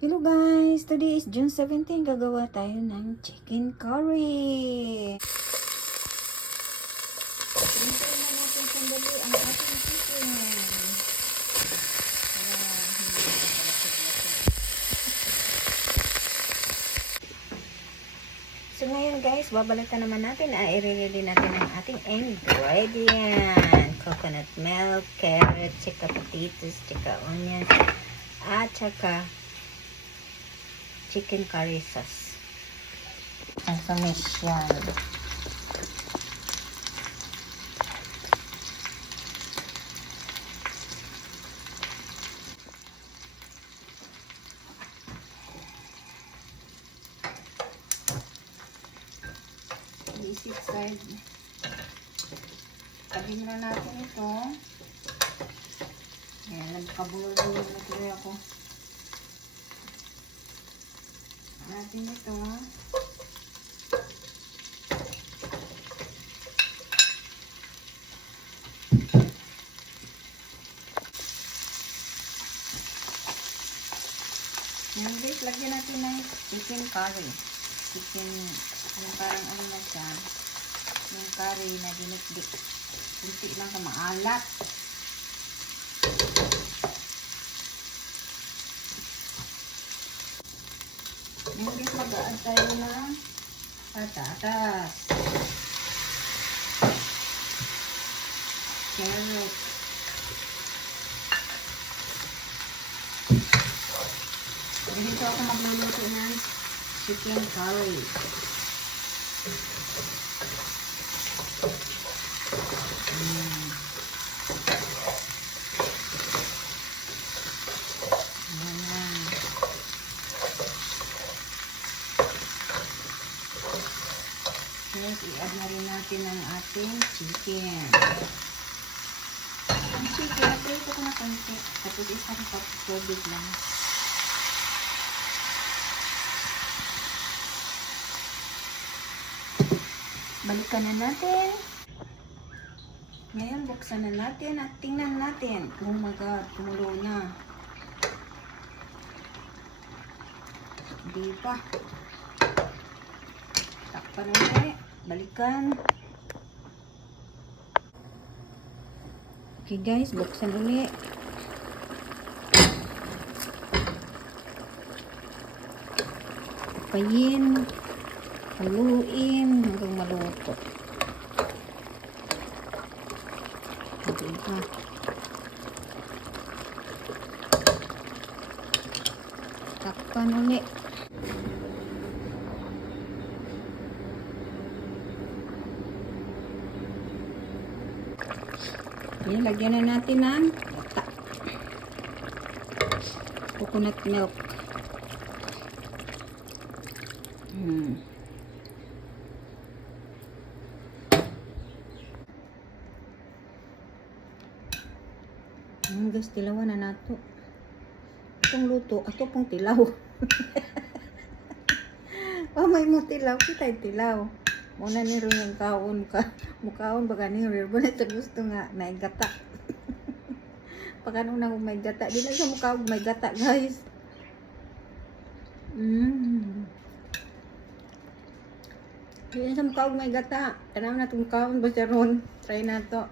Hello guys! Today is June 17. Gagawa tayo ng chicken curry. Hintayin na natin sandali ang ating chicken. Para hindi mapalasig-lasig. So ngayon guys, babalikan naman natin. I-ready natin ang ating ingredient. Coconut milk, carrot, tsaka potatoes, tsaka onions, at tsaka chicken curry sauce. Ang tamis yan. Basic side. Tabi na natin ito. Ayan, nagkabulol-bulol na tuloy ako. Natin ito. Ngayon guys, lagyan natin ng chicken curry. Chicken, yung parang ano na siya, yung curry na dinikdik. Kunti lang ka maalat. Ngayon guys, mag-add tayo ng patatas, carrot, dito ako magluluto ng chicken curry. Next, i-add na rin natin ang ating chicken. Ang chicken, naprito ko na konti. Tapos isang cup tubig lang. Balikan na natin. Ngayon, buksan na natin at tingnan natin. Oh my God, tumulo na. Hindi pa. Takpan ulit. Balikan. Okay guys, buksan ulit. Tapayin. Haluin hanggang maluto. Diba? Takpan ulit. Ayan, lagyan na natin ng coconut milk. Guys, tilawan na nato. Itong luto, ato pong tilaw. May mo tilaw, kita yung tilaw. Muna ni rin yung kaon ka. Mukaon baga ni rin. Buna ito gusto nga, may gata. Pagano na kung may gata. Di lang sa mukha kung may gata, guys. Di lang sa mukha kung may gata. Tanaw na itong kaon ba siya ron. Try na to.